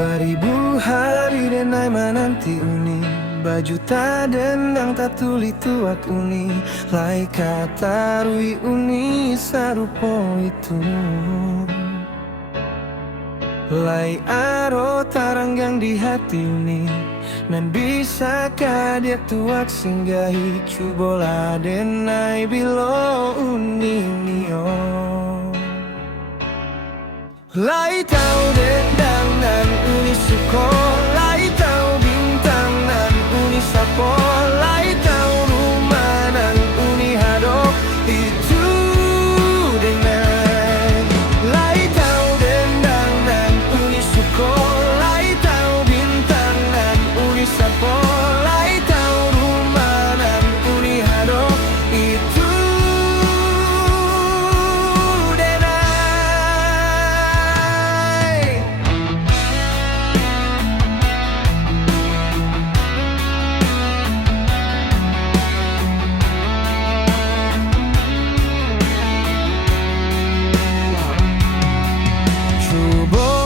Baribu hari denai menanti uni, baju tak dendang tak tuli tuak uni, lai kata rui uni sarupo itu. Lai aro taranggang di hati uni, nan bisakah dia tuak singgahi cubola denai bilo uni nio. Lai tahu dendang nan uni suko, lai tahu bintang nan uni sapo, lai tahu rumah nan uni hadok itu denai. Lai tahu dendang nan uni suko, lai tahu bintang nan uni sapo, lai tahu rumah nan uni hadok itu.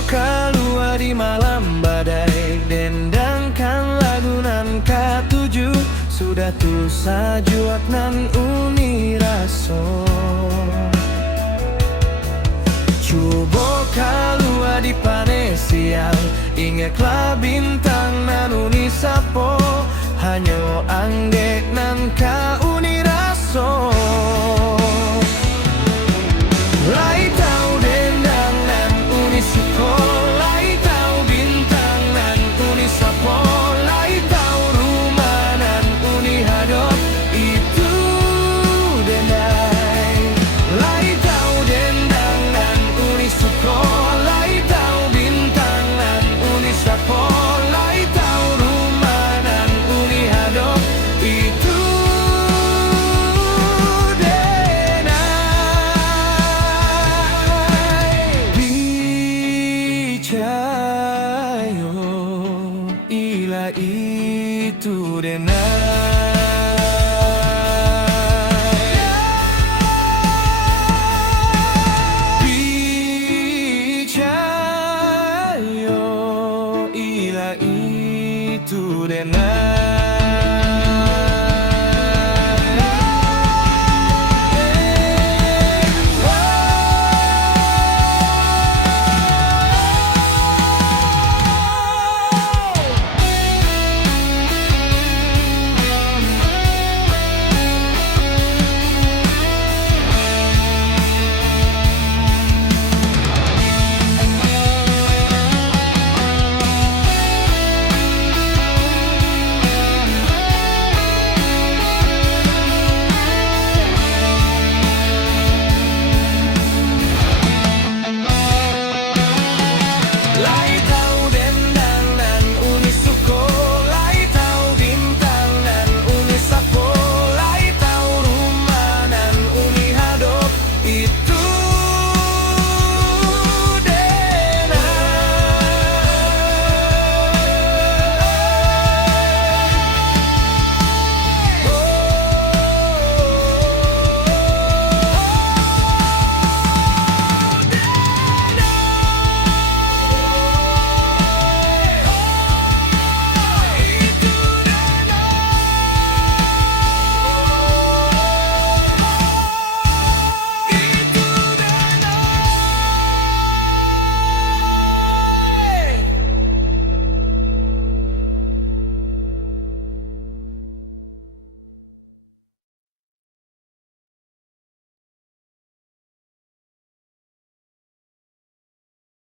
Keluar di malam badai, dendangkan lagu nan katuju, sudah tu sajuak nan uni raso. Cuba keluar di pane siang, ingatlah bintang nan uni sapo, hanya angdek nan